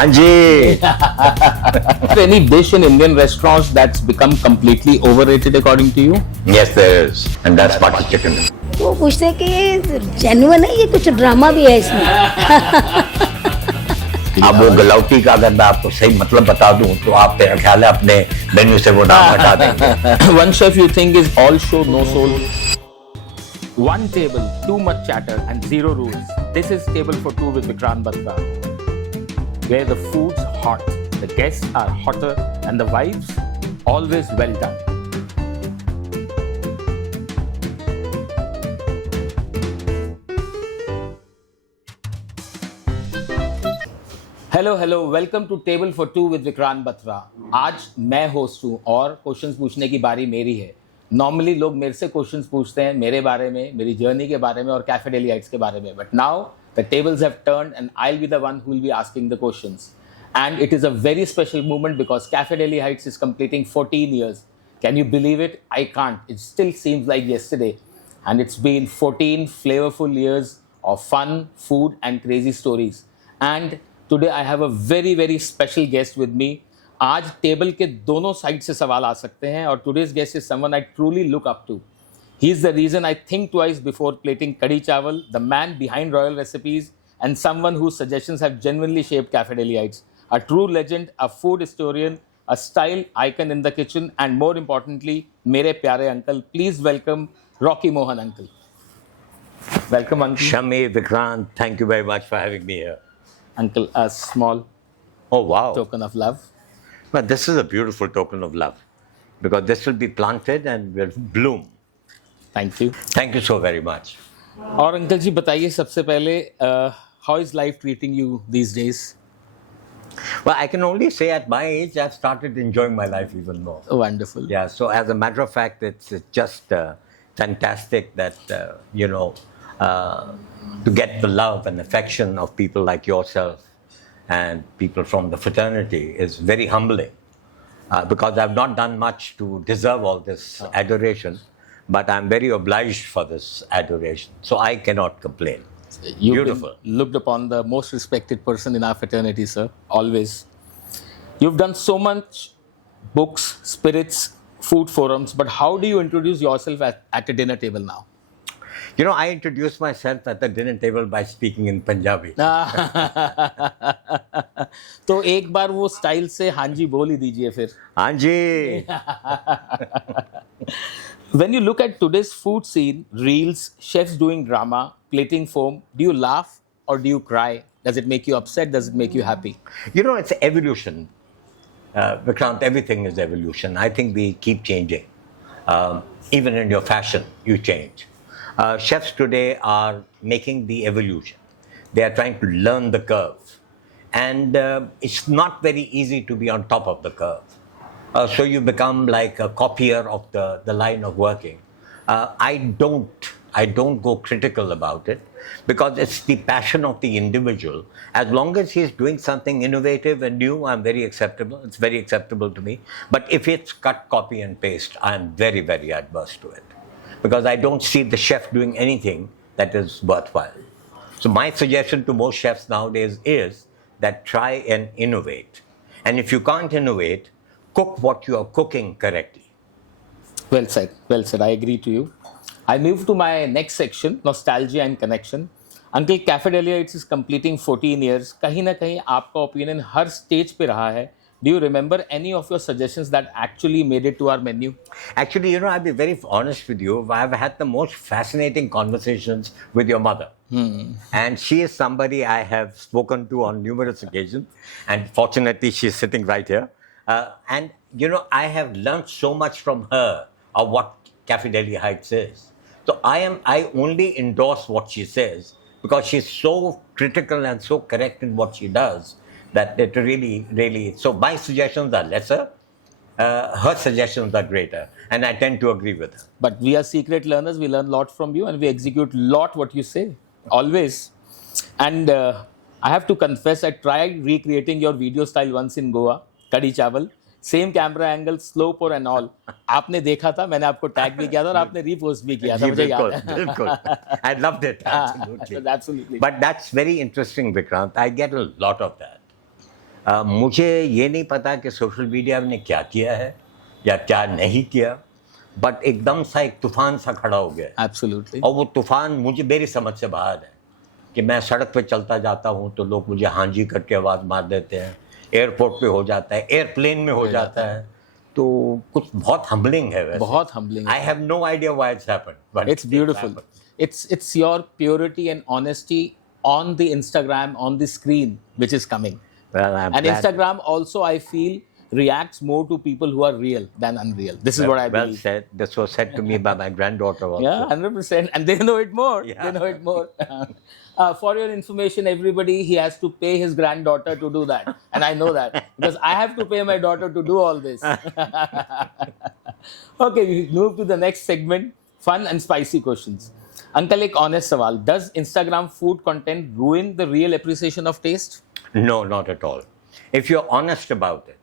Anji. Any dish in Indian restaurants that's become completely overrated according to you? Yes, there is, and that's butter chicken. वो पूछते हैं कि ये जेन्युइन है, ये कुछ ड्रामा भी है इसमें. अब वो गलौटी का अगर मैं आपको सही मतलब बता दूं तो आप मेरा ख्याल है अपने मेन्यू से वो नाम हटा देंगे. One chef you think is all show no soul. One table, too much chatter and zero rules. This is Table for Two with Vikrant Batra, where the food's hot, the guests are hotter, and the vibes always well done. Hello welcome to table for two with Vikrant Batra. आज मैं होस्ट हूँ और क्वेश्चंस पूछने की बारी मेरी है. नॉर्मली लोग मेरे से क्वेश्चंस पूछते हैं मेरे बारे में, मेरी जर्नी के बारे में और कैफे डेली हाइट्स के बारे में. But now the tables have turned and I will be the one who will be asking the questions. And it is a very special movement because cafe Delhi Heights is completing 14 years. Can you believe it? I can't. It still seems like yesterday. And it's been 14 flavorful years of fun, food and crazy stories. And today I have a very very special guest with me. आज टेबल के दोनों साइड से सवाल आ सकते हैं और today's guest is someone I truly look up to. He is the reason I think twice before plating kadhi chawal, the man behind Royal Recipes, and someone whose suggestions have genuinely shaped Cafe Delhi Heights. A true legend, a food historian, a style icon in the kitchen, and more importantly, mere pyare uncle. Please welcome Rocky Mohan uncle. Welcome uncle. Shami, Vikrant, thank you very much for having me here. Uncle, a small Oh wow. token of love. But this is a beautiful token of love because this will be planted and will bloom. Thank you. Thank you so very much. और अंकल जी बताइए सबसे पहले how is life treating you these days? Well, I can only say at my age I've started enjoying my life even more. Wonderful. Yeah, so as a matter of fact, it's just fantastic that, to get the love and affection of people like yourself and people from the fraternity is very humbling. Because I've not done much to deserve all this adoration, but I'm very obliged for this adoration. So I cannot complain. You've Beautiful. been looked upon the most respected person in our fraternity, sir. Always. You've done so much books, spirits, food forums, but how do you introduce yourself at a dinner table now? You know, I introduced myself at the dinner table by speaking in Punjabi. तो एक बार वो स्टाइल से हाँ जी बोल ही दीजिए फिर. Anji! When you look at today's food scene, reels, chefs doing drama, plating foam, do you laugh or do you cry? Does it make you upset? Does it make you happy? You know, it's evolution. Vikrant, everything is evolution. I think we keep changing. Even in your fashion, you change. Chefs today are making the evolution. They are trying to learn the curve. And it's not very easy to be on top of the curve. So you become like a copier of the line of working. I don't go critical about it because it's the passion of the individual. As long as he's doing something innovative and new, I'm very acceptable. It's very acceptable to me. But if it's cut, copy and paste, I'm very, very adverse to it. Because I don't see the chef doing anything that is worthwhile. So my suggestion to most chefs nowadays is that try and innovate. And if you can't innovate, cook what you are cooking correctly. Well said. Well said. I agree to you. I move to my next section, nostalgia and connection. Uncle, Cafe Delhi Heights is completing 14 years. कहीं ना कहीं आपका opinion हर stage पे रहा है. Do you remember any of your suggestions that actually made it to our menu? Actually, you know, I'll be very honest with you. I've had the most fascinating conversations with your mother. And she is somebody I have spoken to on numerous occasions. And fortunately, she's sitting right here. And, you know, I have learned so much from her of what Cafe Delhi Heights is. So I only endorse what she says because she's so critical and so correct in what she does that it really, so my suggestions are lesser, her suggestions are greater, and I tend to agree with her. But we are secret learners. We learn a lot from you and we execute a lot what you say, always. And I have to confess, I tried recreating your video style once in Goa, Kadhi Chawal. Same camera angle, slow pour and all. आपने देखा था, मैंने आपको टैग भी किया था और आपने रीपोस्ट भी किया था, मुझे याद है. बिल्कुल. I loved it. Absolutely. Absolutely. But that's very interesting, Vikrant. I get a lot of that. मुझे ये नहीं पता कि सोशल मीडिया ने क्या किया है या क्या नहीं किया, बट एकदम सा एक तूफान सा खड़ा हो गया है। एब्सोल्युटली। और वो तूफान मुझे मेरी समझ से बाहर है कि मैं सड़क पे चलता जाता हूँ तो लोग मुझे हाँ जी करके आवाज़ मार देते हैं, एयरपोर्ट पे हो जाता है, एयरप्लेन में हो जाता है, तो कुछ बहुत हम्बलिंग है वैसे। बहुत humbling है। I have no idea why it's happened, but It's beautiful. It's your purity and honesty on the Instagram, on the screen, which is coming. Well, I'm And glad. Instagram also, I feel, reacts more to people who are real than unreal. This is what I Well believe. said. This was said to me by my granddaughter also. Yeah, 100%. And they know it more. Yeah. They know it more. For your information, everybody, he has to pay his granddaughter to do that. And I know that because I have to pay my daughter to do all this. Okay, we move to the next segment, fun and spicy questions. Uncle, एक honest सवाल. Does Instagram food content ruin the real appreciation of taste? No, not at all. If you're honest about it,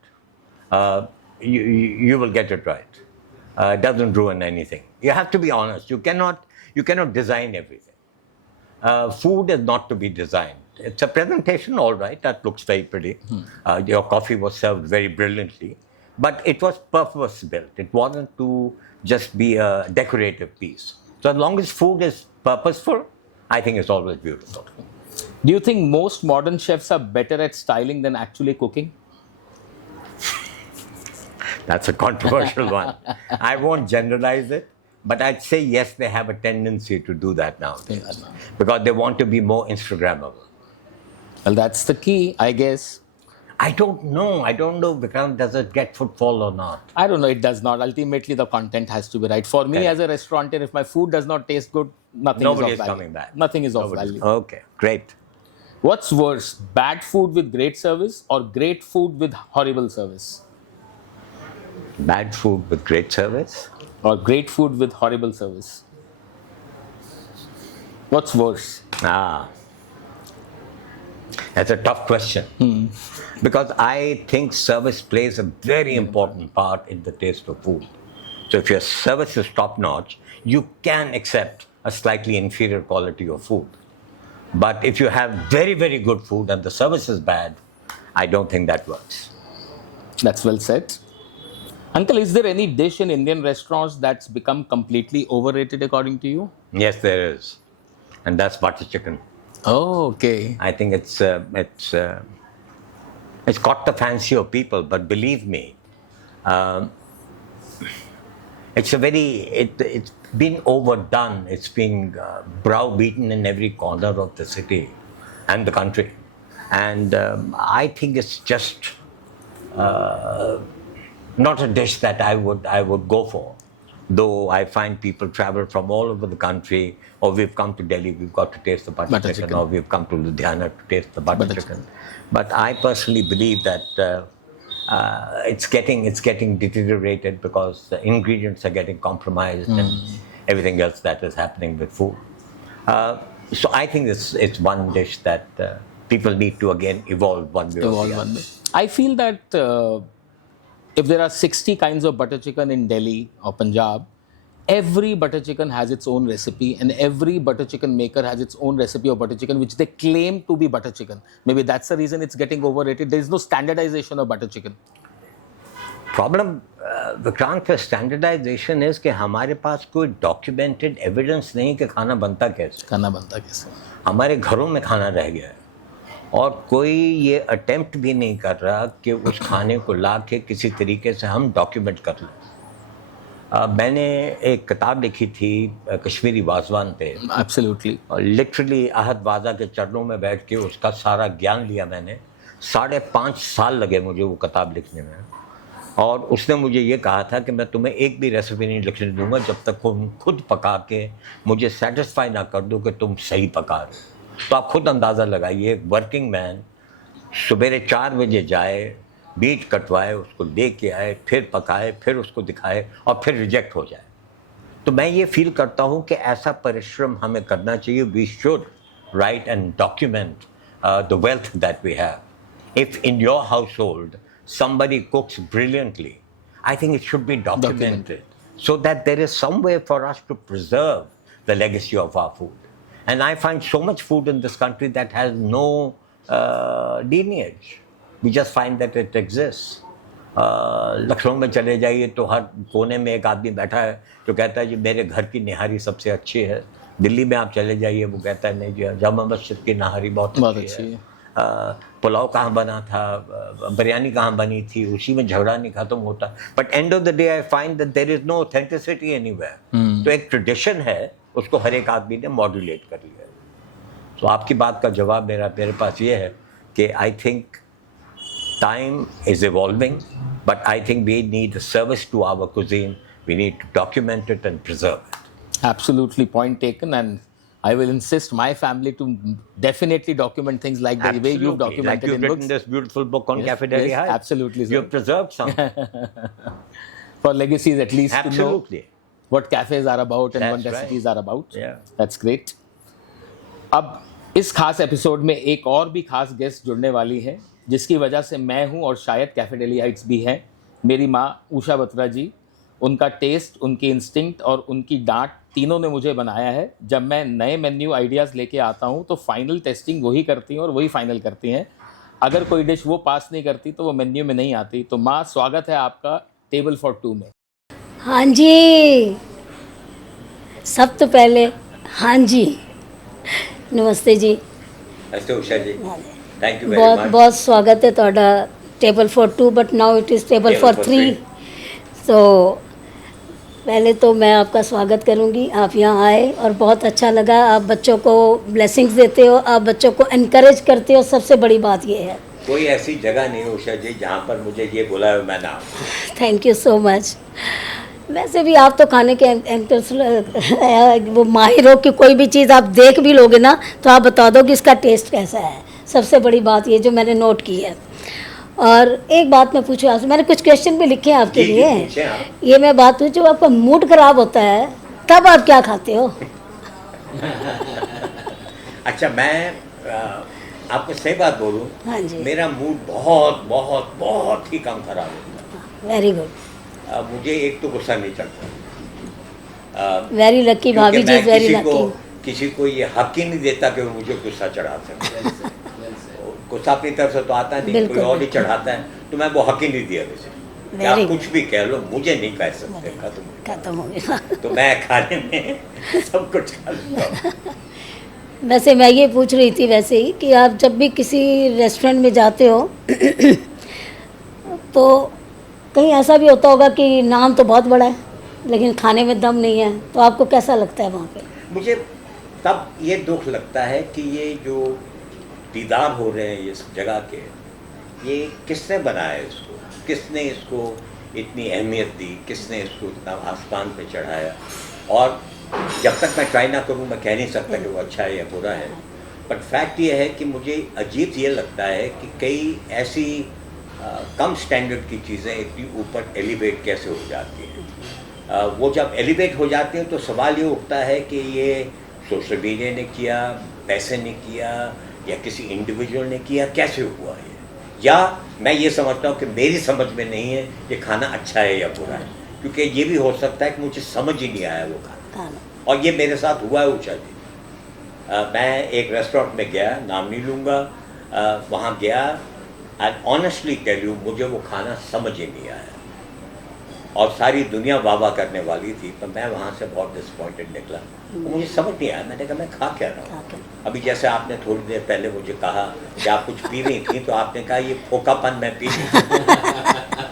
you will get it right. It doesn't ruin anything. You have to be honest. You cannot design everything. Food is not to be designed. It's a presentation, all right. That looks very pretty. Your coffee was served very brilliantly, but it was purpose built. It wasn't to just be a decorative piece. So as long as food is purposeful, I think it's always beautiful. Do you think most modern chefs are better at styling than actually cooking? That's a controversial one. I won't generalize it, but I'd say yes, they have a tendency to do that nowadays Yeah. because they want to be more Instagrammable. Well, that's the key, I guess. I don't know, Vikrant, does it get footfall or not? I don't know, it does not. Ultimately, the content has to be right. For me, Correct. as a restaurateur, if my food does not taste good, nothing Nobody is is of value. coming back. Nothing is of Nobody's- value. Okay, great. What's worse, bad food with great service or great food with horrible service? Bad food with great service? Or great food with horrible service? What's worse? That's a tough question. Because I think service plays a very important part in the taste of food. So if your service is top notch, you can accept a slightly inferior quality of food. But if you have very, very good food and the service is bad, I don't think that works. That's well said. Uncle, is there any dish in Indian restaurants that's become completely overrated according to you? Yes, there is. And that's butter chicken. Oh, okay. I think it's caught the fancy of people, but believe me, it's been overdone. It's being browbeaten in every corner of the city and the country, and I think it's just not a dish that I would go for. Though I find people travel from all over the country, or we've come to Delhi, we've got to taste the butter chicken, or we've come to Ludhiana to taste the butter chicken. But I personally believe that it's getting deteriorated because the ingredients are getting compromised and everything else that is happening with food. So I think it's one dish that people need to again evolve one way or the other. I feel that if there are 60 kinds of butter chicken in Delhi or Punjab, every butter chicken has its own recipe and every butter chicken maker has its own recipe of butter chicken which they claim to be butter chicken. Maybe that's the reason it's getting overrated. There is no standardization of butter chicken. Problem, Vikrant, with standardization is कि हमारे पास कोई documented evidence नहीं कि खाना बनता कैसे. खाना बनता कैसे? हमारे घरों में खाना रह गया है और कोई ये अटेम्प्ट भी नहीं कर रहा कि उस खाने को ला के किसी तरीके से हम डॉक्यूमेंट कर लें. मैंने एक किताब लिखी थी कश्मीरी वाजवान पे. Absolutely. और लिटरली अहद वाजा के चरणों में बैठ के उसका सारा ज्ञान लिया मैंने. 5.5 साल लगे मुझे वो किताब लिखने में और उसने मुझे ये कहा था कि मैं तुम्हें एक भी रेसिपी नहीं लिखने दूंगा जब तक तुम खुद पका के मुझे सेटिस्फाई ना कर दो कि तुम सही पका रहे हो. तो आप खुद अंदाज़ा लगाइए, वर्किंग मैन सवेरे 4 बजे जाए, बीज कटवाए, उसको ले के आए, फिर पकाए, फिर उसको दिखाए और फिर रिजेक्ट हो जाए. तो मैं ये फील करता हूँ कि ऐसा परिश्रम हमें करना चाहिए. We should write and document the wealth that we have. If in your household somebody cooks brilliantly, I think it should be documented so that there is some way for us to preserve the legacy of our food. And I find so much food in this country that has no lineage. We just find that it exist. Lucknow में चले जाइए तो हर कोने में एक आदमी बैठा है जो कहता है जी मेरे घर की निहारी सबसे अच्छी है। दिल्ली में आप चले जाइए, वो कहता है नहीं जी जामा मस्जिद की नहारी बहुत अच्छी है। पुलाव कहाँ बना था, बिरयानी कहाँ बनी थी, उसी में झगड़ा नहीं खत्म होता। But end of the day I find that there is no authenticity anywhere. तो एक ट्रेडिशन है, उसको हर एक आदमी ने मॉड्यूलेट कर लिया है। तो आपकी बात का जवाब मेरे पास ये है कि I think time is evolving, but I think we need a service to our cuisine. We need to document it and preserve it. Absolutely, point taken, and I will insist my family to definitely document things like the way you've documented like you've in written books. this beautiful book on Yes, Cafe Delhi yes, High. absolutely, sir. You've preserved some. For legacies, at least to know Absolutely. what cafes are about and what That's right. recipes are about. Yeah. That's great. अब इस खास एपिसोड में एक और भी खास गेस्ट जुड़ने वाली है, जिसकी वजह से मैं हूं और शायद कैफे डेली हाइट्स भी है। मेरी माँ उषा बत्रा जी, उनका टेस्ट, उनकी इंस्टिंक्ट और उनकी डांट तीनों ने मुझे बनाया है। जब मैं नए मेन्यू आइडियाज़ लेके आता हूं तो फाइनल टेस्टिंग वही करती हैं और वही फाइनल करती हैं। अगर कोई डिश वो पास नहीं करती तो वो मेन्यू में नहीं आती। तो माँ, स्वागत है आपका टेबल फॉर टू में। हाँ जी, सब तो पहले हाँ जी, नमस्ते जी। नमस्ते उषा जी, थैंक यू बहुत बहुत स्वागत है ਤੁਹਾਡਾ table for two, but now it is table for three. तो पहले तो मैं आपका स्वागत करूंगी, आप यहाँ आए और बहुत अच्छा लगा। आप बच्चों को ब्लेसिंग्स देते हो, आप बच्चों को एनकरेज करते हो, सबसे बड़ी बात ये है। कोई ऐसी जगह नहीं उषा जी जहाँ पर मुझे ये बोला है मैं ना आऊं। Thank you so much. वैसे भी आप तो खाने के एंकर्स वो माहिर हो कि कोई भी चीज़ आप देख भी लोगे ना तो आप बता दो कि इसका टेस्ट कैसा है। सबसे बड़ी बात ये जो मैंने नोट की है। और एक बात मैं पूछूँ आपसे, मैंने कुछ क्वेश्चन भी लिखे हैं आपके लिए। ये मैं बात पूछूँ, आपका मूड खराब होता है तब आप क्या खाते हो? अच्छा, मैं आपको सही बात बोलूँ, हाँ जी, मेरा मूड बहुत बहुत बहुत ही कम खराब होता है। वेरी गुड, मुझे एक तो गुस्सा नहीं चढ़ता। वेरी लकी भाभी जी, वेरी लकी। किसी को ये हक ही नहीं देता कि वो मुझे गुस्सा चढ़ा सके। गुस्सा अपनी तरफ से तो आता नहीं, कोई और ही चढ़ाता है, तो मैं वो हक ही नहीं दिया मुझे। आप कुछ भी कह लो, मुझे नहीं कह सकते, खत्म हो गया। तो मैं खाने में सब कुछ खा लेता हूँ। वैसे मैं ये पूछ रही थी वैसे ही कि आप जब भी किसी रेस्टोरेंट में जाते हो तो कहीं ऐसा भी होता होगा कि नाम तो बहुत बड़ा है लेकिन खाने में दम नहीं है, तो आपको कैसा लगता है वहाँ पे? मुझे तब ये दुख लगता है कि ये जो दीदार हो रहे हैं इस जगह के, ये किसने बनाया इसको, किसने इसको इतनी अहमियत दी, किसने इसको इतना आसमान पे चढ़ाया। और जब तक मैं ट्राई ना करूँ मैं कह नहीं सकता कि वो अच्छा है या बुरा है। बट फैक्ट ये है कि मुझे अजीब ये लगता है कि कई ऐसी कम स्टैंडर्ड की चीज़ें इतनी ऊपर एलिवेट कैसे हो जाती हैं। वो जब एलिवेट हो जाती हैं तो सवाल ये उठता है कि ये सोशल मीडिया ने किया, पैसे ने किया, या किसी इंडिविजुअल ने किया, कैसे हुआ ये? या मैं ये समझता हूँ कि मेरी समझ में नहीं है ये खाना अच्छा है या बुरा है, क्योंकि ये भी हो सकता है कि मुझे समझ ही नहीं आया वो खाना। और ये मेरे साथ हुआ है उषा जी। मैं एक रेस्टोरेंट में गया, नाम नहीं लूँगा, वहाँ गया एंड ऑनेस्टली टेल यू मुझे वो खाना समझ ही नहीं आया और सारी दुनिया वाह करने वाली थी, तो मैं वहाँ से बहुत डिसअपॉइंटेड निकला। तो मुझे समझ नहीं आया, मैंने कहा मैं खा क्या रहा हूँ। अभी जैसे आपने थोड़ी देर पहले मुझे कहा कि आप कुछ पी रही थी, तो आपने कहा ये फोकापन मैं पी रही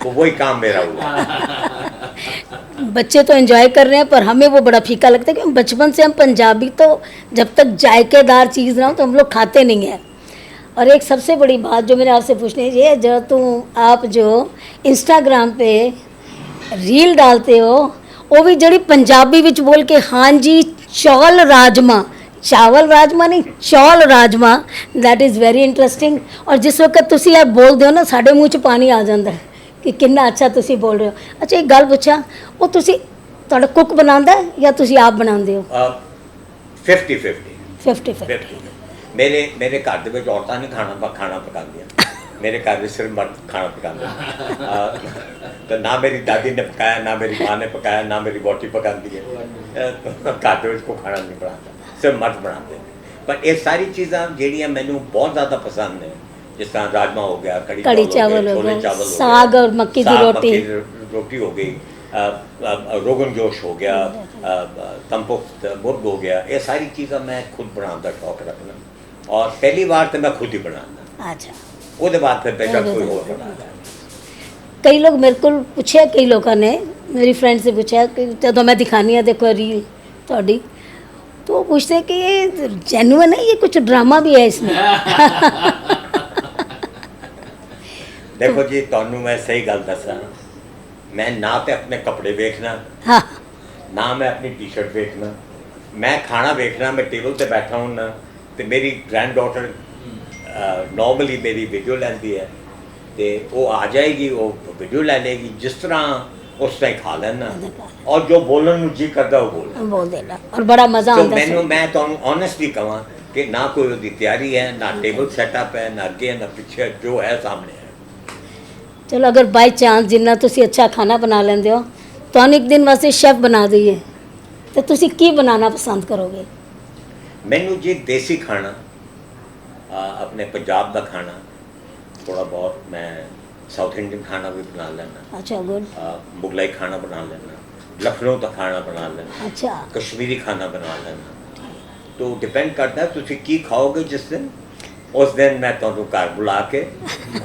तो वही काम मेरा हुआ। बच्चे तो एंजॉय कर रहे हैं पर हमें वो बड़ा फीका लगता है कि बचपन से हम पंजाबी तो जब तक जायकेदार चीज़ ना हो तो हम लोग खाते नहीं हैं। और एक सबसे बड़ी बात जो मैंने आपसे पूछनी है ये, जो आप जो इंस्टाग्राम पे रील डालते हो वो भी जड़ी पंजाबी विच बोल के हाँ जी चौल राजमा, चावल राजमा नहीं चौल rajma, that is very interesting. और जिस वक्त तुसी यार बोलते हो ना साढ़े मूँह च पानी आ जाता है कि कितना अच्छा तुसी बोल रहे हो। अच्छा एक गल पूछा, वो तुसी तुहाडा कुक बनांदा है या तुसी आप बनांदे हो? 50-50 मेरे घर ਦੇ ਵਿੱਚ ਔਰਤਾਂ ਨੇ ਖਾਣਾ ਪਕਾਉਂਦੀਆਂ, मेरे घर में सिर्फ मर्द खाना पकाते। तो ना मेरी दादी ने पकाया, ना मेरी माँ ने पकाया, ना मेरी बोटी पकाती है। घर को खाना नहीं बनाता, सिर्फ मर्द बनाते हैं। पर ये सारी चीज़ां ਜਿਹੜੀਆਂ ਮੈਨੂੰ बहुत ज़्यादा पसंद ने जिस तरह राजमा हो गया, कढ़ी कढ़ी चावल हो छोले गया, चावल हो गया, साग और मक्की की साग, रोटी। मक्की की रोटी हो गई, रोगन जोश हो गया, तंपुक्त मुर्ग हो गया, ये सारी चीज़ें मैं खुद बनाने का शौक रखना। और पहली बार तो मैं खुद ही बनाना, अच्छा, उसके बाद फिर बेशक कोई और बनाना। कई लोग मेरे को पूछे, कई लोगों ने मेरी फ्रेंड से पूछा कि ਜਦੋਂ मैं दिखानी है देखो रील ਤੁਹਾਡੀ, तो वो पूछते कि ये जेन्युइन है, ये कुछ ड्रामा भी है इसमें। देखो जी, ਤੁਹਾਨੂੰ मैं सही गल दसा, मैं ना तो अपने कपड़े देखना, हाँ, ना मैं अपनी टी शर्ट देखना, मैं खाना देखना, मैं टेबल पे बैठा हूँ ना, तो मेरी ग्रैंड डॉटर नॉर्मली मेरी वीडियो लेंदी है, तो वो आ जाएगी, वो वीडियो ले लेगी, जिस तरह उस तरह खा लेना, और जो बोलन ਨੂੰ जी करता वो बोलना। बोल देना, और बड़ा मज़ा तो आता है। मैं ਤੁਹਾਨੂੰ ऑनेस्टली कहां कि ना कोई ਉਹਦੀ ਤਿਆਰੀ है, ना टेबल सेटअप है, ना अगे ना पीछे, जो है सामने है। ਚਲੋ ਅਗਰ ਬਾਈ ਚਾਂਸ ਜਿੰਨਾ ਤੁਸੀਂ ਅੱਛਾ ਖਾਣਾ ਬਣਾ ਲੈਂਦੇ ਹੋ, ਤੁਹਾਨੂੰ ਇੱਕ ਦਿਨ ਵਾਸਤੇ ਸ਼ੈਫ ਬਣਾ ਦਈਏ, ਤੇ ਤੁਸੀਂ ਕੀ ਬਣਾਉਣਾ ਪਸੰਦ ਕਰੋਗੇ? ਮੈਨੂੰ ਜੀ ਦੇਸੀ ਖਾਣਾ, ਆਪਣੇ ਪੰਜਾਬ ਦਾ ਖਾਣਾ, ਥੋੜਾ ਬਹੁਤ ਮੈਂ ਸਾਊਥ ਇੰਡੀਅਨ ਖਾਣਾ ਵੀ ਬਣਾ ਲੈਣਾ, अच्छा, गुड, ਮੁਗਲਾਈ ਖਾਣਾ ਬਣਾ ਲੈਣਾ, ਲਖਨਊ ਦਾ ਖਾਣਾ ਬਣਾ ਲੈਣਾ, अच्छा, ਕਸ਼ਮੀਰੀ ਖਾਣਾ ਬਣਾ ਲੈਣਾ। तो डिपेंड करता है ਤੁਸੀਂ ਕੀ ਖਾਓਗੇ ਜਿਸ ਦਿਨ, ਉਸ ਦਿਨ ਮੈਂ ਤੁਹਾਨੂੰ ਘਰ ਬੁਲਾ ਕੇ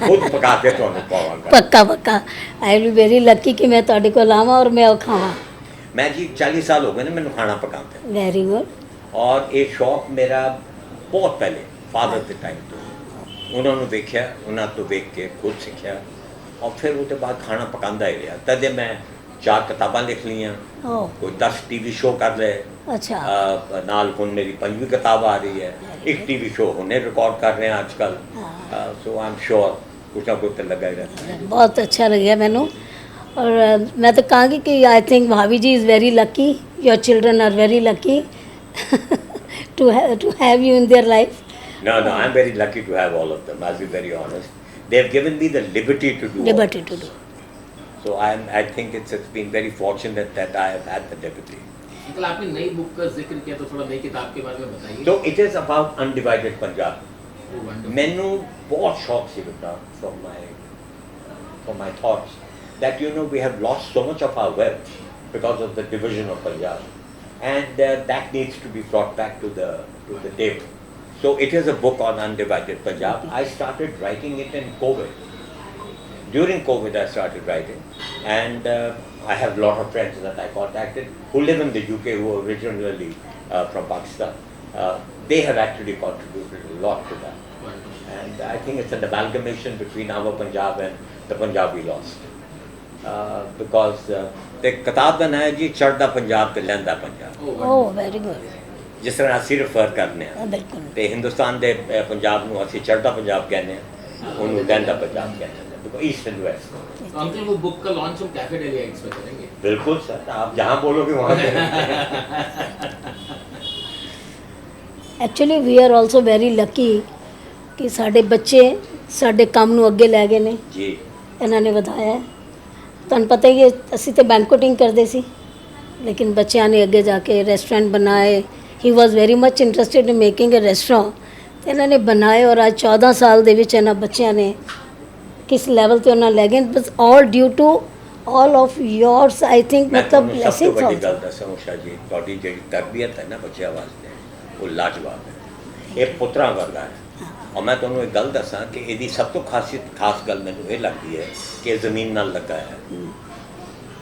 ਖੁਦ ਪਕਾ ਕੇ ਤੁਹਾਨੂੰ ਖਵਾਵਾਂਗਾ। पक्का पक्का। I will be very lucky कि मैं ਤੁਹਾਡੇ ਕੋਲ ਆਵਾਂ और मैं ਉਹ ਖਾਵਾਂ। मैं जी 40 साल हो गए ना मैंने खाना पकाते, वेरी गुड। और ये शौक मेरा बहुत पहले फादर के टाइम तो उन्होंने देखा, उन्होंने तो देख के खुद सीखा, और फिर उसके बाद खाना पकांदा ही रहा। तदे मैं 4 किताबां लिख लियां, ओ, कोई 10 टीवी शो कर रहे, अच्छा, नाल हुण मेरी 5वीं किताब आ रही है, एक टीवी शो हुणे रिकॉर्ड कर रहे हैं आजकल, सो आई एम श्योर कुछ ना कुछ तो लगा ही रहता है। बहुत अच्छा लगा मैनू, और मैं तो कहांगी कि I think bhabhi ji is very lucky, your children are very lucky to have you in their life. No, I'm very lucky to have all of them. I'll be very honest. They've given me the liberty to do. Liberty all to this. Do. So I think it's been very fortunate that I have had the liberty. Uncle आपने नई बुक का जिक्र किया, तो थोड़ा नई किताब के बारे में बताइए। So it is about undivided Punjab. Oh, wonderful. मैनू बहुत शौक सी बेटा from my thoughts that we have lost so much of our wealth because of the division of Punjab, and that needs to be brought back to the table. So it is a book on undivided Punjab. I started writing it in COVID. During COVID I started writing, and I have a lot of friends that I contacted who live in the UK, who are originally from Pakistan. They have actually contributed a lot to that. Wonderful. And I think it's an amalgamation between our Punjab and the Punjab we lost. Because the किताब का नाम है जी चढ़दा पंजाब ते लहंदा पंजाब, Oh, ओ, wonderful. Very good, जिस तरह ਅਸੀਂ रेफर करने हैं बिल्कुल। ਤੇ ਹਿੰਦੁਸਤਾਨ ਦੇ ਪੰਜਾਬ ਨੂੰ ਅਸੀਂ ਚੜ੍ਹਦਾ ਪੰਜਾਬ ਕਹਿੰਦੇ ਹਾਂ, ਉਹਨੂੰ ਲਹਿੰਦਾ ਪੰਜਾਬ ਕਹਿੰਦੇ हैं, बिकॉज ईस्ट एंड वेस्ट। तो अंकल वो बुक का लॉन्च हम कैफे डेली हाइट्स में करेंगे। बिल्कुल सर, आप जहाँ बोलोगे वहाँ करेंगे। Actually we are also very lucky ਕਿ ਸਾਡੇ ਬੱਚੇ ਸਾਡੇ ਕੰਮ ਨੂੰ ਅੱਗੇ ਲੈ ਗਏ ਨੇ, जी ਇਹਨਾਂ ਨੇ ਵਧਾਇਆ ਹੈ। ਤੁਹਾਨੂੰ ਪਤਾ ਹੀ ਹੈ ਅਸੀਂ ਤੇ ਬੈਂਕੁਇਟਿੰਗ ਕਰਦੇ ਸੀ, ਲੇਕਿਨ ਬੱਚਿਆਂ ਨੇ ਅੱਗੇ ਜਾ ਕੇ ਰੈਸਟੋਰੈਂਟ ਬਣਾਏ। He was very much interested in making a restaurant, ਤੇ ਇਹਨਾਂ ਨੇ ਬਣਾਏ, ਔਰ ਅੱਜ 14 ਸਾਲ ਦੇ ਵਿੱਚ ਇਹਨਾਂ ਬੱਚਿਆਂ ਨੇ ਕਿਸ ਲੈਵਲ ਤੇ ਉਹਨਾਂ ਲੈ ਗਏ, ਬਸ all due to all of yours I think, मैं ਮਤਲਬ ਤੁਹਾਨੂੰ ਸਭ ਤੋਂ ਵੱਡੀ ਬਲੇਸਿੰਗਸ ਗੱਲ ਦੱਸਾਂ ਉਸ਼ਾ ਜੀ, ਤੁਹਾਡੀ ਜਿਹੜੀ ਤਰਬੀਅਤ ਹੈ ਨਾ ਬੱਚਿਆਂ ਵਾਸਤੇ, ਉਹ ਲਾਜਵਾਬ ਹੈ। ਇਹ ਪੁੱਤਰਾਂ ਵਰਗਾ ਹੈ। और मैं ਤੁਹਾਨੂੰ एक गल दसा कि ਇਹਦੀ ਸਭ ਤੋਂ ਖਾਸ ਗੱਲ ਮੈਨੂੰ ਇਹ ਲੱਗਦੀ ਹੈ ਕਿ ਇਹ ਜ਼ਮੀਨ ਨਾਲ ਲੱਗਾ ਹੈ,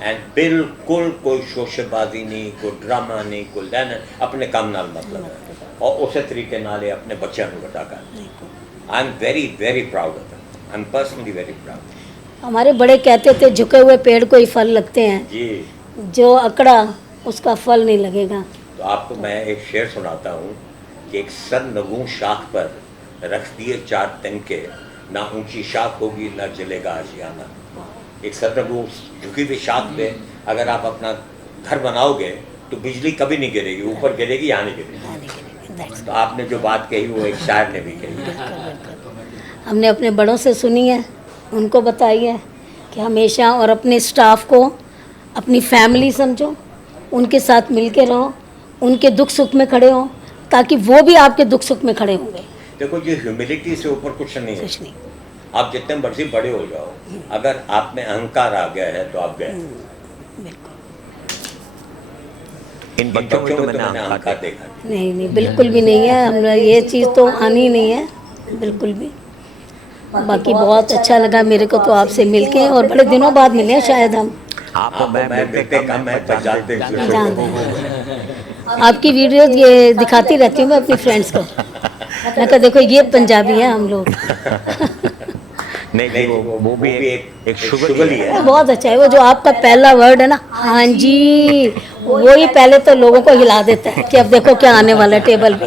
ਐਂਡ ਬਿਲਕੁਲ ਕੋਈ ਸ਼ੋਸ਼ੇਬਾਜ਼ੀ ਨਹੀਂ, ਕੋਈ ਡਰਾਮਾ ਨਹੀਂ, ਕੋਈ ਲੈਣ, ਆਪਣੇ ਕੰਮ ਨਾਲ ਮਤਲਬ ਹੈ, ਔਰ ਉਸੇ ਤਰੀਕੇ ਨਾਲ ਇਹ ਆਪਣੇ ਬੱਚਿਆਂ ਨੂੰ ਵੱਡਾ ਕਰ। I am very very proud of it, I am personally very proud. हमारे बड़े कहते थे झुके हुए पेड़ को ही फल लगते हैं, जी, जो अकड़ा उसका फल नहीं लगेगा। तो आपको मैं एक शेर सुनाता हूँ कि एक सरनगू शाख पर रख दिए 4 तिनके, ना ऊंची शाख होगी ना जलेगा आशियाना। एक सरनगू झुकी हुई शाख पे अगर आप अपना घर बनाओगे तो बिजली कभी नहीं गिरेगी, ऊपर गिरेगी यहाँ नहीं गिरेगी। That's तो आपने जो बात कही वो एक शायर ने भी कही। हमने अपने बड़ों से सुनी है, उनको बताई है कि हमेशा और अपने स्टाफ को अपनी फैमिली समझो, उनके साथ मिल के रहो, उनके दुख सुख में खड़े हो, ताकि वो भी आपके दुख सुख में खड़े होंगे। देखो ये ह्यूमिलिटी से ऊपर कुछ नहीं है। कुछ नहीं। आप जितने मर्जी बड़े हो जाओ, अगर आप में अहंकार आ गया है तो आप गए। बिल्कुल इन बच्चों में तो मैंने अहंकार देखा। नहीं नहीं, बिल्कुल भी नहीं है। हम ये चीज़ तो आनी ही नहीं है बिल्कुल भी। बाकी बहुत अच्छा लगा मेरे को तो आपसे मिलके, और बड़े दिनों बाद मिले हैं शायद हम। आपको मैं मिलते कम है पर जानते हैं। जानते हैं आपकी वीडियोस ये दिखाती रहती हूँ मैं अपनी फ्रेंड्स को। मैं कहा देखो ये पंजाबी है हम लोग। नहीं वो भी एक शुगर ही है। बहुत अच्छा है वो जो आपका पहला वर्ड है ना, हाँ जी, वो ही पहले तो लोगों को हिला देता है कि अब देखो क्या आने वाला है टेबल पे।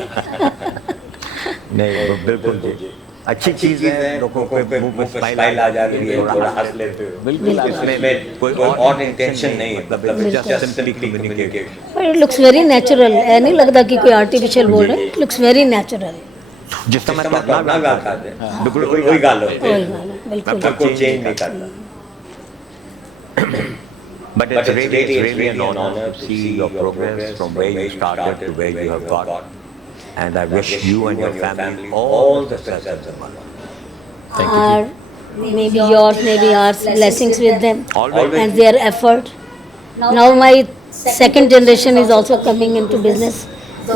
नहीं वो बिल्कुल जी अच्छी चीज है। लोगों को मुंह पे स्माइल आ जाती है, थोड़ा हंस लेते हो। बिल्कुल इसमें कोई और इंटेंशन नहीं, मतलब just simply communication. But it looks very natural. नहीं लगता कि कोई आर्टिफिशियल बोल रहे हैं। It looks very natural. जिस समय तो अपना गाल खाते हैं, बिल्कुल वही गाल होते वही हैं। वाला, बिल्कुल। मैं कोई चेंज नहीं करता। But it's really an honor to see your progress from where you started to where you have got. And I wish you and your family all the success in life. Or maybe yours, maybe ours, blessings with them Always. and their effort. Now my second generation is also coming into business.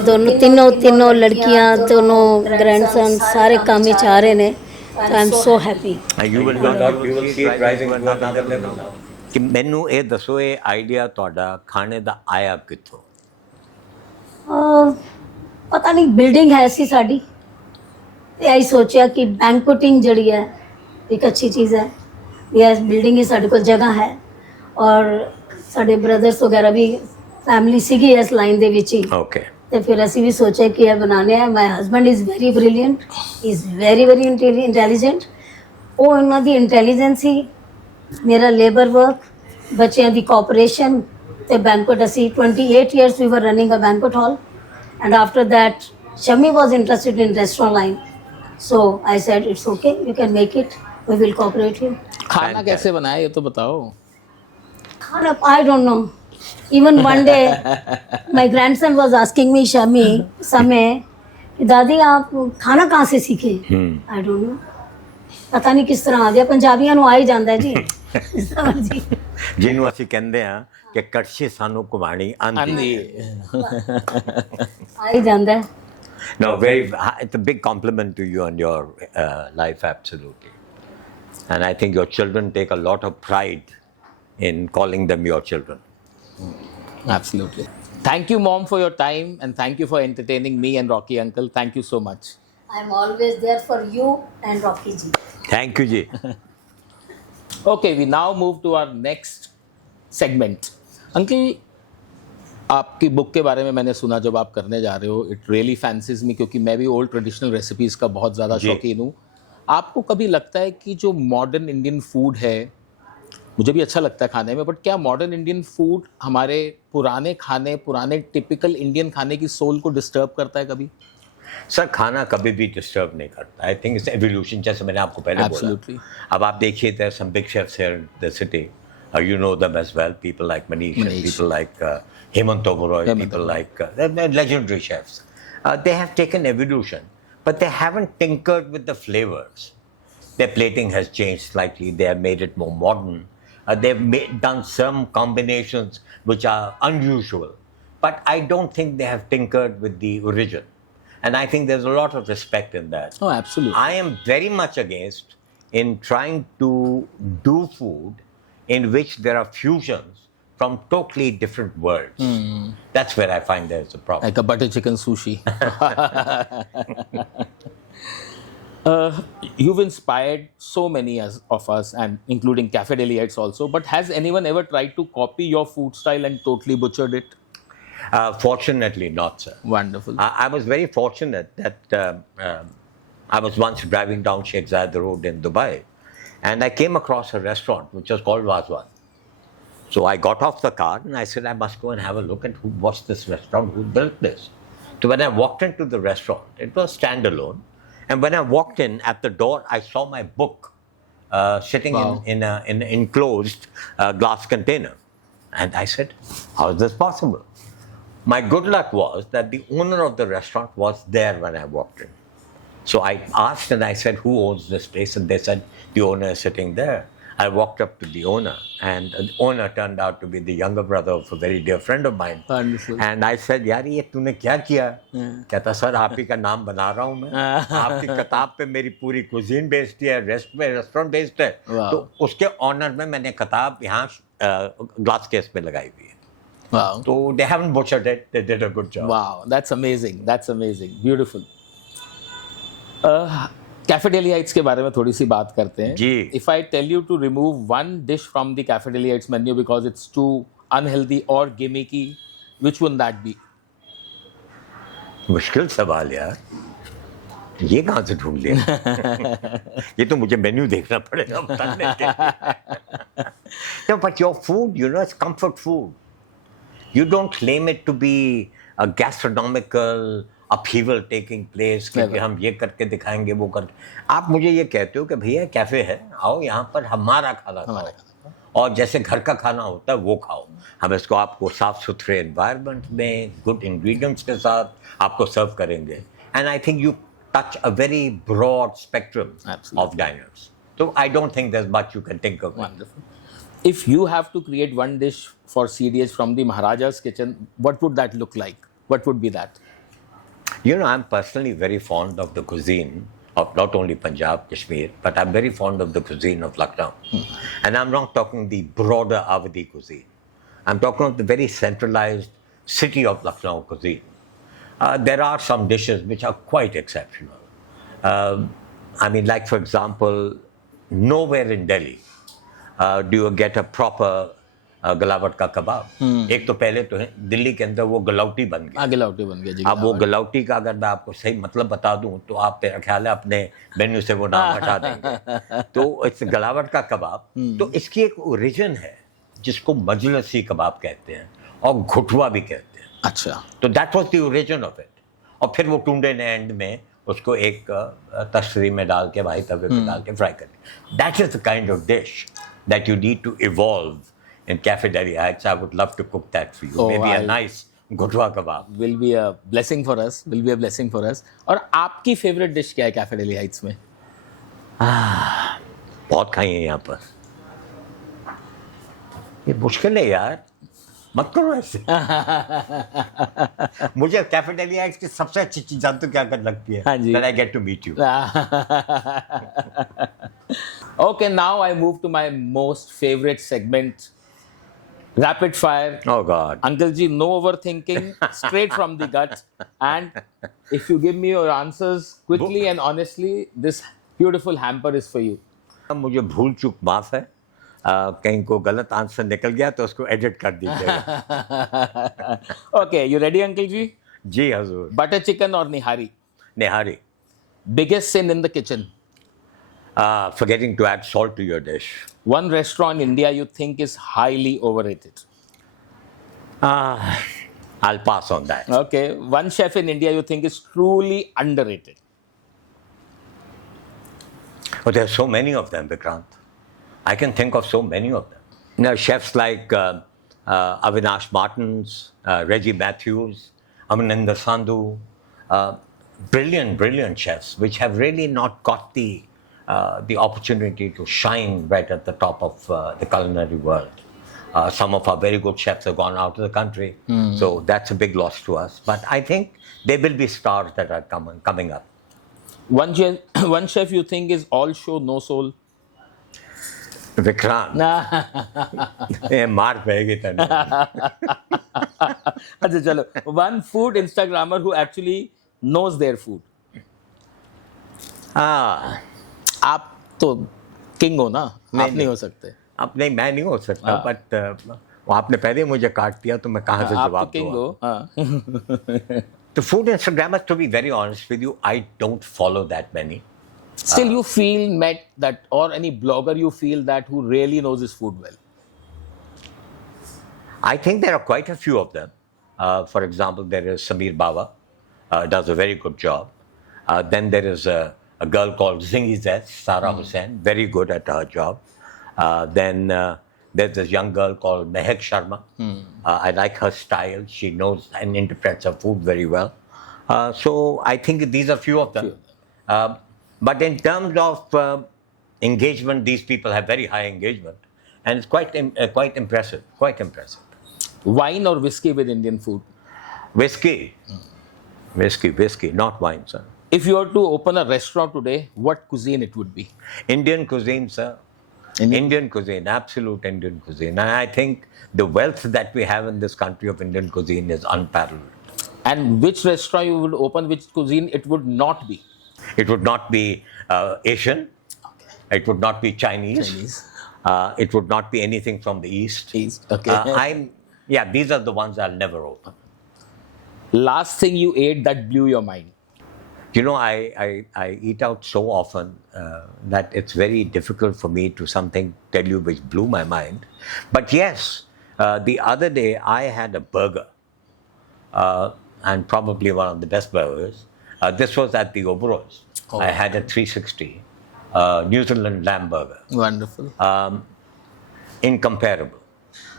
दोनों तीनों लड़कियां, दोनों ग्रैंडसन सारे काम में आ रहे ने। तो I am so happy. And you will see it rising to another level now. कि ਮੈਨੂੰ ਇਹ ਦੱਸੋ ਇਹ ਆਈਡੀਆ ਤੁਹਾਡਾ ਖਾਣੇ ਦਾ ਆਇਆ ਕਿੱਥੋਂ? ਪਤਾ ਨਹੀਂ ਬਿਲਡਿੰਗ ਹੈ ਸੀ ਸਾਡੀ ਤੇ ਆਈ ਸੋਚਿਆ ਕਿ ਬੈਂਕੁਇਟਿੰਗ ਜਿਹੜੀ ਹੈ ਇੱਕ ਅੱਛੀ ਚੀਜ਼ ਹੈ। ਯੈਸ ਬਿਲਡਿੰਗ ਹੀ ਸਾਡੇ ਕੋਲ ਜਗ੍ਹਾ ਹੈ, ਔਰ ਸਾਡੇ ਬ੍ਰਦਰਸ ਵਗੈਰਾ ਵੀ ਫੈਮਿਲੀ ਸੀਗੀ ਇਸ ਲਾਈਨ ਦੇ ਵਿੱਚ ਹੀ। ਓਕੇ। ਤੇ ਫਿਰ ਅਸੀਂ ਵੀ ਸੋਚਿਆ ਕਿ ਇਹ ਬਣਾਉਣੇ ਆ। My husband is very brilliant, is very intelligent. ਉਹ ਉਹਨਾਂ ਦੀ ਇੰਟੈਲੀਜੈਂਸ ਹੀ, ਮੇਰਾ ਲੇਬਰ ਵਰਕ, ਬੱਚਿਆਂ ਦੀ ਕੋਆਪਰੇਸ਼ਨ ਤੇ ਬੈਂਕੁਇਟ। ਅਸੀਂ 28 years we were running a banquet hall, and after that Shami was interested in restaurant line, so I said it's okay, you can make it, we will cooperate you. खाना कैसे बनाया ये तो बताओ। खाना I don't know. Even one day my grandson was asking me, Shami, समय कि दादी आप खाना कहाँ से सीखे? I don't know, पता नहीं किस तरह आ गया। पंजाबियों ਨੂੰ ਆ ਹੀ ਜਾਂਦਾ ਹੈ ਜੀ। ਜੀ ਜਿਹਨੂੰ ਅਸੀਂ ਕਹਿੰਦੇ ਆ ਕਿ ਕੜਛੀ ਸਾਨੂੰ ਘੁਮਾਣੀ ਆਂਦੀ ਹੈ। ਆ ਹੀ ਜਾਂਦਾ ਹੈ। No, it's a big compliment to you and your life, absolutely. And I think your children take a lot of pride in calling them your children. Absolutely. Thank you, Mom, for your time, and thank you for entertaining me and Rocky Uncle. Thank you so much. I'm always there for you and Rocky ji. Thank you, ji. Okay, we now move to our next segment. Uncle, आपकी बुक के बारे में मैंने सुना जब आप करने जा रहे हो, इट रियली फैंसीज मी, क्योंकि मैं भी ओल्ड ट्रेडिशनल रेसिपीज़ का बहुत ज़्यादा जी। शौकीन हूँ। आपको कभी लगता है कि जो मॉडर्न इंडियन फूड है, मुझे भी अच्छा लगता है खाने में, बट क्या मॉडर्न इंडियन फूड हमारे पुराने खाने, पुराने टिपिकल इंडियन खाने की सोल को डिस्टर्ब करता है कभी? सर खाना कभी भी डिस्टर्ब नहीं करता। आई थिंक इट्स एवोल्यूशन, जैसे मैंने आपको पहले Absolutely. बोला। अब आप देखिए there some big chefs here in the city, you know them as well, people like Manish. And people like Hemant Oberoi, people like they're legendary chefs. They have taken evolution, but they haven't tinkered with the flavors. Their plating has changed slightly. They have made it more modern. Done some combinations which are unusual, but I don't think they have tinkered with the origin. And I think there's a lot of respect in that. Oh, absolutely. I am very much against in trying to do food in which there are fusions from totally different worlds. That's where I find there's a problem. Like a butter chicken sushi. You've inspired so many of us, and including Cafe Delights also, but has anyone ever tried to copy your food style and totally butchered it? Fortunately not, sir. Wonderful. I was very fortunate that I was once driving down Sheikh Zayed Road in Dubai, and I came across a restaurant which was called Wazwan. So I got off the car and I said, I must go and have a look at what's this restaurant, who built this. So when I walked into the restaurant, it was standalone. And when I walked in, at the door, I saw my book sitting in an enclosed glass container. And I said, how is this possible? My good luck was that the owner of the restaurant was there when I walked in. So I asked and I said, who owns this place? And they said, the owner is sitting there. I walked up to the owner, and the owner turned out to be the younger brother of a very dear friend of mine. Wonderful. And I said, यार ये तूने क्या किया? कहता सर आप ही का नाम बना रहा हूँ मैं. आपकी किताब पे मेरी पूरी कुजीन बेस्ड है, रेस्टोरेंट बेस्ड है. Wow. तो उसके ऑनर में मैंने किताब यहाँ ग्लास केस पे लगाई हुई है. Wow. तो they haven't butchered it. They did a good job. Wow, that's amazing. That's amazing. Beautiful. Cafe Delhi हाइट्स के बारे में थोड़ी सी बात करते हैं. जी. If I tell you to remove one dish from the Cafe Deli Heights menu because it's too unhealthy or gimmicky, which would that be? मुश्किल सवाल यार. ये कहाँ से ढूंढ लिया? ये तो मुझे मेन्यू देखना पड़ेगा बताने के लिए. No, but your food, you know, it's comfort food. You don't claim it to be a gastronomical upheaval taking place कि हम ये करके दिखाएंगे वो करके. आप मुझे ये कहते हो कि भैया कैफे है, आओ यहाँ पर हमारा खाना खाओ और जैसे घर का खाना होता है वो खाओ. हम इसको आपको साफ सुथरे एनवायरनमेंट में गुड इंग्रेडिएंट्स के साथ आपको सर्व करेंगे. And I think you touch a very broad spectrum Absolutely. of diners. So I don't think there's much you can think of. Wonderful. If you have to create one dish for CDH from the Maharaja's kitchen, what would that look like? What would be that? You know, I'm personally very fond of the cuisine of not only Punjab, Kashmir, but I'm very fond of the cuisine of Lucknow. And I'm not talking the broader Awadhi cuisine. I'm talking of the very centralized city of Lucknow cuisine. There are some dishes which are quite exceptional. I mean, like for example, nowhere in Delhi do you get a proper गलावट का कबाब. एक तो पहले तो है दिल्ली के अंदर वो गलौटी बन गया. गलौटी बन गया जी. अब वो गलौटी का अगर मैं आपको सही मतलब बता दूं तो आप मेरा ख्याल है अपने मेन्यू से वो नाम हटा देंगे. तो इस गलावट का कबाब तो इसकी एक ओरिजिन है जिसको मजलसी कबाब कहते हैं और घुटवा भी कहते हैं. अच्छा. तो that was the origin of it. और फिर वो टुंडे ने एंड में उसको एक तस्तरी में डाल के भाई तवे पे डाल के फ्राई कर. That is the kind of dish that you need to evolve in Cafe Delhi Heights. I would love to cook that for you. Maybe a nice ghutwa kebab. Will be a blessing for us. Will be a blessing for us. और आपकी favourite dish क्या है कैफे Delhi heights में? बहुत खाई है यहाँ पर. ये मुश्किल है यार, मत करो ऐसे. मुझे कैफे डेली हाइट्स की सबसे अच्छी चीज जानते हो क्या कर लगती है? हाँ जी. That I get to meet you. Okay, now I move to my most favorite segment, rapid fire. Oh God. Uncle ji, no overthinking, straight from the gut. And if you give me your answers quickly and honestly, this beautiful hamper is for you. मुझे भूल चूक माफ है. कहीं को गलत आंसर निकल गया तो उसको एडिट कर दीजिएगा. Okay, you ready, Uncle ji? Ji Hazur. Butter chicken or nihari? Nihari. Biggest sin in the kitchen? Forgetting to add salt to your dish. One restaurant in India you think is highly overrated? I'll pass on that. Okay. One chef in India you think is truly underrated? But there are so many of them, Vikrant. I can think of so many of them. You know, chefs like Avinash Martins, Reggie Matthews, Amananda Sandhu, brilliant chefs, which have really not got the opportunity to shine right at the top of the culinary world. Some of our very good chefs have gone out of the country, so that's a big loss to us. But I think there will be stars that are coming up. One chef you think is all show, no soul? Vikrant. ये मार पेगी तने. अच्छा चलो. One food Instagrammer who actually knows their food. आप तो किंग हो ना, आप नहीं हो सकते. अब नहीं, मैं नहीं हो सकता, बट आपने पहले मुझे काट दिया तो मैं कहाँ से जवाब दूंगा. The food Instagrammers, to be very honest with you, I don't follow that many. Still, you feel met that, or any blogger you feel that who really knows his food well? I think there are quite a few of them. For example, there is Sameer Bawa, does a very good job. Then there is a girl called Zingy Zest, Sara Hussain, very good at her job. Then there's this young girl called Mehak Sharma. I like her style. She knows and interprets her food very well. So I think these are few of them. But in terms of engagement, these people have very high engagement, and it's quite impressive. Quite impressive. Wine or whiskey with Indian food? Whiskey, not wine, sir. If you were to open a restaurant today, what cuisine it would be? Indian cuisine, sir. Indian cuisine, absolute Indian cuisine. And I think the wealth that we have in this country of Indian cuisine is unparalleled. And which restaurant you would open, which cuisine it would not be? It would not be Asian. It would not be Chinese. It would not be anything from the East. East, okay. These are the ones I'll never open. Last thing you ate that blew your mind? You know, I eat out so often that it's very difficult for me to tell you which blew my mind. But yes, the other day I had a burger, and probably one of the best burgers. This was at the Oberos. Oh. I had a 360 New Zealand lamb burger. Wonderful. Incomparable.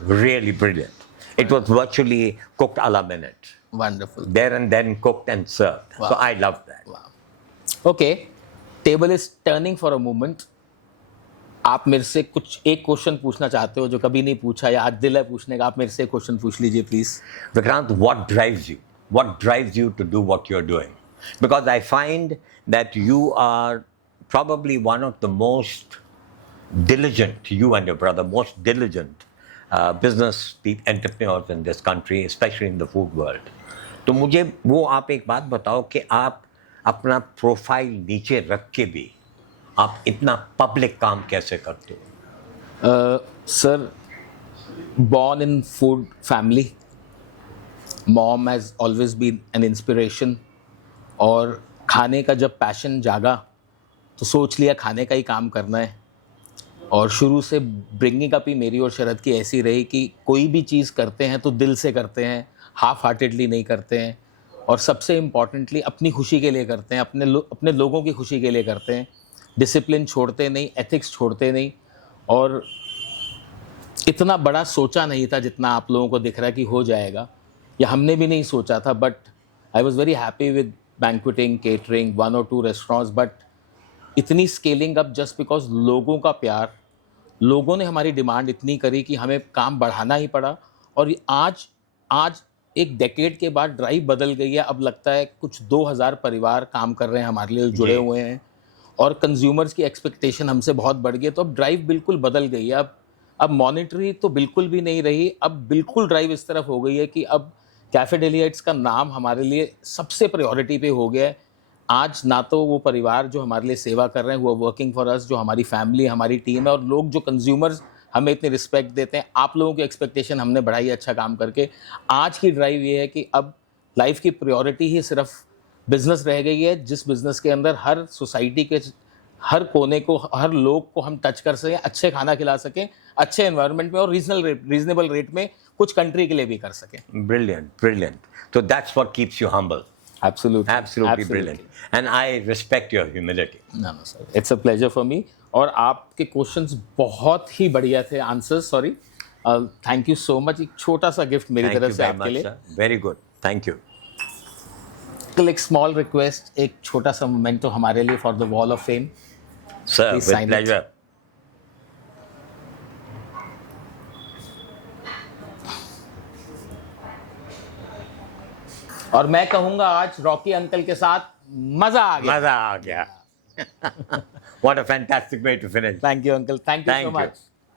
Really brilliant. It was virtually cooked a la minute. Wonderful. There and then cooked and served. Wow. So I love that. Wow. Okay, table is turning for a moment. आप मेरे से कुछ एक क्वेश्चन पूछना चाहते हो जो कभी नहीं पूछा या आज दिल है पूछने का, आप मेरे से एक क्वेश्चन पूछ लीजिए please. Vikrant, what drives you? What drives you to do what you're doing? Because I find that you are probably one of the most diligent, you and your brother, most diligent business entrepreneurs in this country, especially in the food world. तो मुझे वो आप एक बात बताओ कि आप अपना प्रोफाइल नीचे रख के भी आप इतना पब्लिक काम कैसे करते हो? Sir, born in food family, mom has always been an inspiration. और खाने का जब पैशन जागा तो सोच लिया खाने का ही काम करना है. और शुरू से ब्रिंगिंग अप ही मेरी और शरद की ऐसी रही कि कोई भी चीज़ करते हैं तो दिल से करते हैं, हाफ हार्टेडली नहीं करते हैं. और सबसे इम्पॉर्टेंटली अपनी खुशी के लिए करते हैं, अपने लोगों की खुशी के लिए करते हैं. डिसिप्लिन छोड़ते नहीं, एथिक्स छोड़ते नहीं. और इतना बड़ा सोचा नहीं था जितना आप लोगों को दिख रहा है कि हो जाएगा, या हमने भी नहीं सोचा था. But I was very happy with बैंक्वेटिंग, केटरिंग, 1 or 2 रेस्टोरेंट्स. बट इतनी स्केलिंग अप जस्ट बिकॉज लोगों का प्यार, लोगों ने हमारी डिमांड इतनी करी कि हमें काम बढ़ाना ही पड़ा. और आज एक डेकेड के बाद ड्राइव बदल गई है. अब लगता है कुछ 2000 परिवार काम कर रहे हैं हमारे लिए, जुड़े हुए हैं. और कंज्यूमर्स की एक्सपेक्टेशन हमसे बहुत बढ़ गई है. तो अब ड्राइव बिल्कुल बदल गई है. अब मॉनिटरी तो बिल्कुल भी नहीं रही. अब बिल्कुल ड्राइव इस तरफ हो गई है कि अब कैफे डेलियाइट्स का नाम हमारे लिए सबसे प्रायोरिटी पे हो गया है. आज ना तो वो परिवार जो हमारे लिए सेवा कर रहे हैं, वो वर्किंग फॉर अस, जो हमारी फैमिली, हमारी टीम है, और लोग जो कंज्यूमर्स हमें इतनी रिस्पेक्ट देते हैं. आप लोगों की एक्सपेक्टेशन हमने बढ़ाई अच्छा काम करके. आज की ड्राइव ये है कि अब लाइफ की प्रायोरिटी ही सिर्फ बिजनेस रह गई है, जिस बिजनेस के अंदर हर सोसाइटी के हर कोने को, हर लोग को हम टच कर सकें, अच्छे खाना खिला सकें, अच्छे एनवायरनमेंट में और रीजनेबल रेट में, कुछ कंट्री के लिए भी कर सकें. Brilliant. So that's what keeps you humble. Absolutely brilliant. And I respect your humility. No, sir. It's a pleasure for me. और आपके क्वेश्चंस बहुत ही बढ़िया थे, answers. Sorry, thank you so much. एक छोटा सा गिफ्ट मेरी तरफ से आपके लिए. Very good, thank you. एक स्मॉल रिक्वेस्ट, एक छोटा सा मोमेंटो हमारे लिए for the wall of fame. Sir, with pleasure. और मैं कहूंगा आज रॉकी अंकल के साथ मजा आ गया. What a fantastic way to finish. Thank you, uncle. Thank you so much.